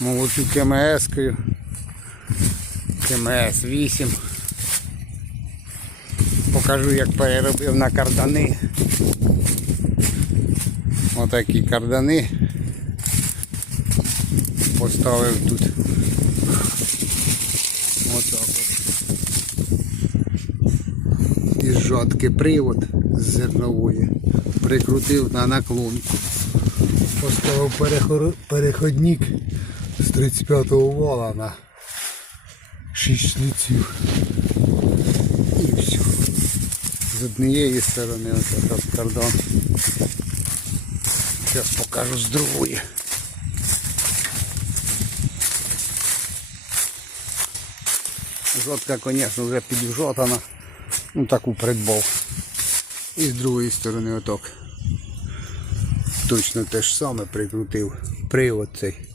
Молочу КМС-кою. КМС 8. Покажу як переробив на кардани. Отакі кардани. Поставив тут. Отак от. Із жатки привод з зернової. Прикрутив на наклонку. Поставив переходник з 35-го вала на 6 шліців. І все. З однієї сторони ось так кардан. Зараз покажу з другої. Жодка, звісно, вже піджотана. Ну таку придбав. І з другої сторони отак. Точно те ж саме прикрутив привод цей.